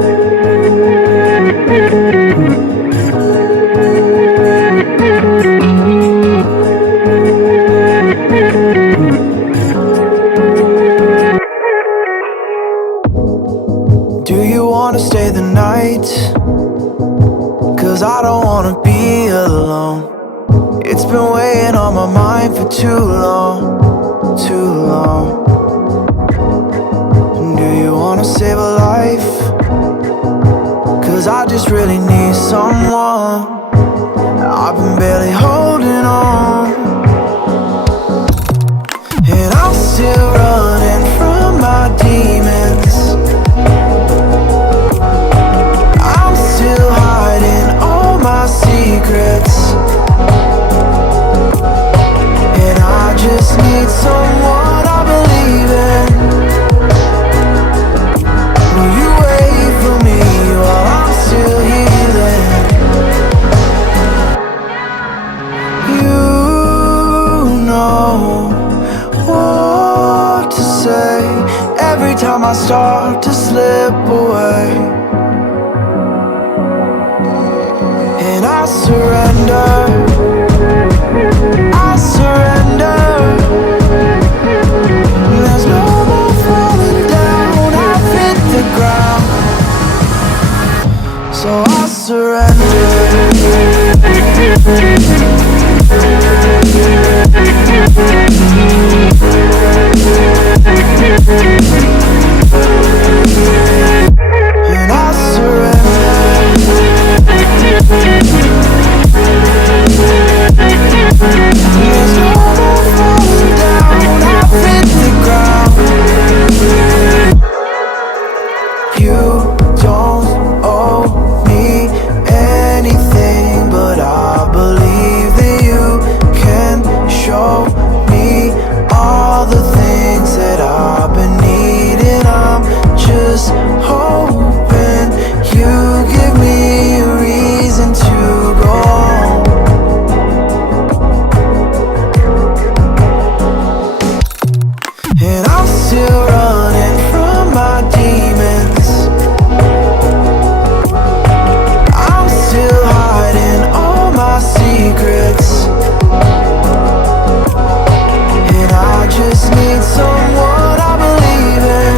Do you wanna stay the night? 'Cause I don't wanna be alone. It's been weighing on my mind for too long, too long. Do you wanna save a life? 'Cause I just really need someone. I've been barely holding on, and I'm still running from my demons. I'm still hiding all my secrets, and I just need someone I believe in. Will you wait for me while I'm still healing? You know what to say every time I start to slip away, and I surrender, I surrender. There's no more falling down, I've hit the ground, so I surrender. And I surrender. There's no more falling down, I've hit the ground. You don't owe me anything, but I believe that you can show me all the things that I've been needing. I'm just hoping you give me a reason to go on. And I'm still running from my demons. I'm still hiding all my secrets, and I just need someone I believe in.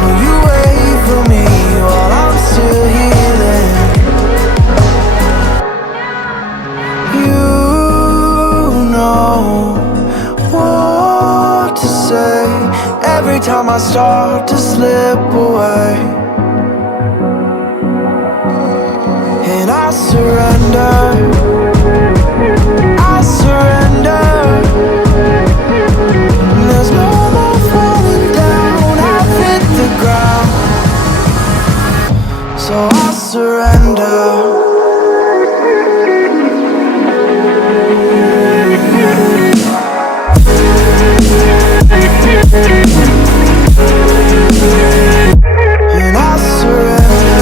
Will you wait for me while I'm still healing? You know what to say every time I start to slip away, and I surrender, I surrender. There's no more falling down, I've hit the ground, so I surrender. And I surrender.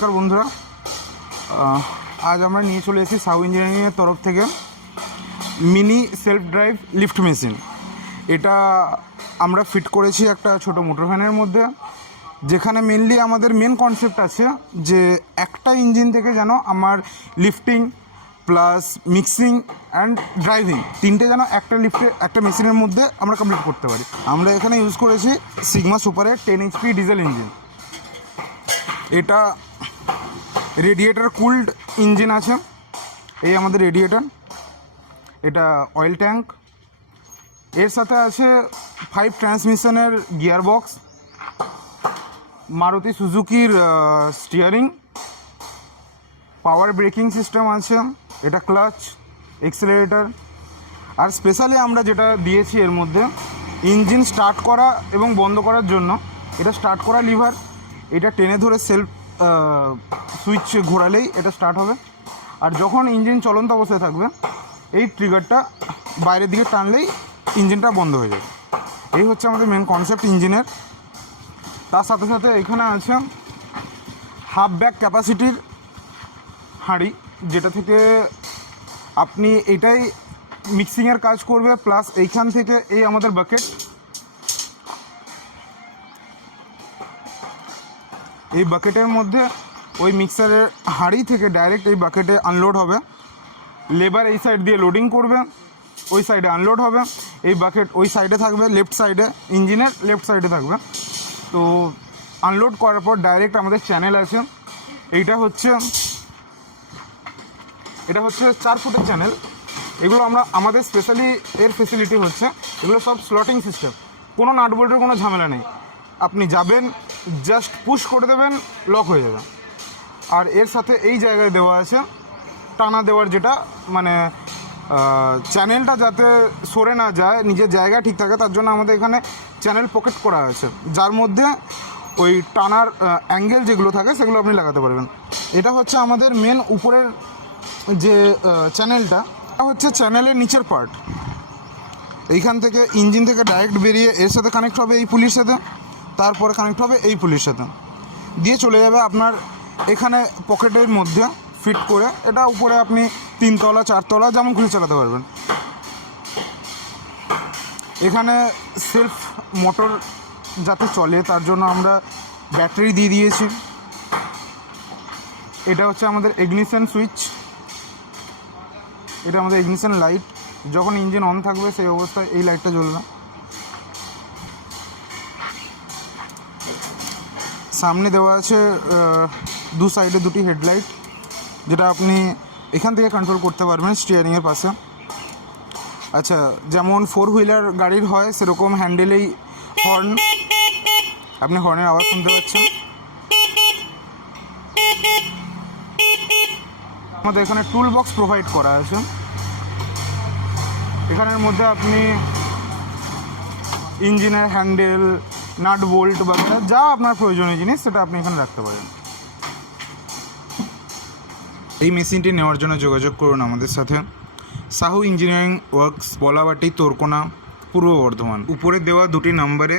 নমস্কার বন্ধুরা, আজ আমরা নিয়ে চলে এসেছি সাউ ইঞ্জিনিয়ারিংয়ের তরফ থেকে mini self drive lift machine. এটা আমরা ফিট করেছি একটা ছোট মোটর ভ্যানের মধ্যে, যেখানে মেনলি আমাদের মেন কনসেপ্ট আছে যে একটা ইঞ্জিন থেকে যেন আমার lifting plus mixing and driving তিনটে যেন একটা মেশিনের মধ্যে আমরা কমপ্লিট করতে পারি। আমরা এখানে ইউজ করেছি সিগমা সুপারের 10 HP ডিজেল ইঞ্জিন। এটা রেডিয়েটার কুলড ইঞ্জিন আছে, এই আমাদের রেডিয়েটার, এটা অয়েল ট্যাঙ্ক, এর সাথে আছে 5 ট্রান্সমিশনের গিয়ার বক্স, মারুতি সুজুকির স্টিয়ারিং, পাওয়ার ব্রেকিং সিস্টেম আছে, এটা ক্লাচ, এক্সেলারেটর। আর স্পেশালি আমরা যেটা দিয়েছি এর মধ্যে ইঞ্জিন স্টার্ট করা এবং বন্ধ করার জন্য এটা স্টার্ট করা লিভার, এটা টেনে ধরে সেলফ সুইচ ঘোরালেই এটা স্টার্ট হবে। আর যখন ইঞ্জিন চলন্ত অবস্থায় থাকবে এই ট্রিগারটা বাইরের দিকে টানলেই ইঞ্জিনটা বন্ধ হয়ে যাবে। এই হচ্ছে আমাদের মেন কনসেপ্ট ইঞ্জিনের। তার সাথে সাথে এখানে আছে হাফ ব্যাগ ক্যাপাসিটির হাঁড়ি, যেটা থেকে আপনি এটাই মিক্সিংয়ের কাজ করবে, প্লাস এইখান থেকে এই আমাদের বাকেট, এই বাকেটের মধ্যে ওই মিক্সারের হাঁড়ি থেকে ডাইরেক্ট এই বাকেটে আনলোড হবে। লেবার এই সাইড দিয়ে লোডিং করবে, ওই সাইডে আনলোড হবে। এই বাকেট ওই সাইডে থাকবে, লেফট সাইডে, ইঞ্জিনের লেফট সাইডে থাকবে। তো আনলোড করার পর ডাইরেক্ট আমাদের চ্যানেল আছে, এটা হচ্ছে 4 ফুটের চ্যানেল। এগুলো আমাদের স্পেশালি এর ফেসিলিটি হচ্ছে এগুলো সব স্লটিং সিস্টেম, কোনো নাট বোল্টের কোনো ঝামেলা নেই। আপনি যাবেন, জাস্ট পুশ করে দেবেন, লক হয়ে যাবে। আর এর সাথে এই জায়গায় দেওয়া আছে টানা দেওয়ার, যেটা মানে চ্যানেলটা যাতে সরে না যায়, নিজের জায়গা ঠিক থাকে, তার জন্য আমাদের এখানে চ্যানেল পকেট করা আছে, যার মধ্যে ওই টানার অ্যাঙ্গেল যেগুলো থাকে সেগুলো আপনি লাগাতে পারবেন। এটা হচ্ছে আমাদের মেন উপরের যে চ্যানেলটা, হচ্ছে চ্যানেলের নিচের পার্ট। এইখান থেকে ইঞ্জিন থেকে ডাইরেক্ট বেরিয়ে এর সাথে কানেক্ট হবে এই পুলির সাথে, তারপরে কানেক্ট হবে এই পুলির সাথে, দিয়ে চলে যাবে আপনার এখানে পকেটের মধ্যে ফিট করে। এটা উপরে আপনি 3 তলা 4 তলা যেমন খুশি চালাতে পারবেন। এখানে সেলফ মোটর যাতে চলে তার জন্য আমরা ব্যাটারি দিয়ে দিয়েছি। এটা হচ্ছে আমাদের ইগনিশন সুইচ, এটা আমাদের ইগনিশন লাইট, যখন ইঞ্জিন অন থাকবে সেই অবস্থায় এই লাইটটা জ্বলবে। সামনে দেওয়া আছে দু সাইডে 2টি হেডলাইট, যেটা আপনি এখান থেকে কন্ট্রোল করতে পারবেন স্টিয়ারিংয়ের পাশে। আচ্ছা, যেমন 4 হুইলার গাড়ির হয় সেরকম হ্যান্ডেলেই হর্ন, আপনি হর্নের আওয়াজ শুনতে পাচ্ছেন। আমাদের এখানে টুল বক্স প্রোভাইড করা আছে, এখানের মধ্যে আপনি ইঞ্জিনের হ্যান্ডেল, নাট বোল্ট বা যা আপনার প্রয়োজনীয় জিনিস সেটা আপনি এখানে রাখতে পারেন। এই মেশিনটি নেওয়ার জন্য যোগাযোগ করুন আমাদের সাথে। সাহু ইঞ্জিনিয়ারিং ওয়ার্কস, বলাবাটি, তোরকোনা, পূর্ব বর্ধমান। উপরে দেওয়া 2টি নাম্বারে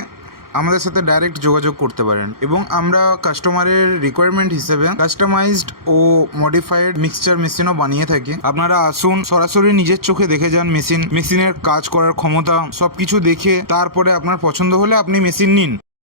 আমাদের সাথে ডাইরেক্ট যোগাযোগ করতে পারেন, এবং আমরা কাস্টমারের রিকোয়ারমেন্ট হিসেবে কাস্টমাইজড ও মডিফাইড মিক্সচার মেশিনও বানিয়ে থাকি। আপনারা আসুন, সরাসরি নিজের চোখে দেখে যান মেশিনের কাজ করার ক্ষমতা, সব কিছু দেখে তারপরে আপনার পছন্দ হলে আপনি মেশিন নিন।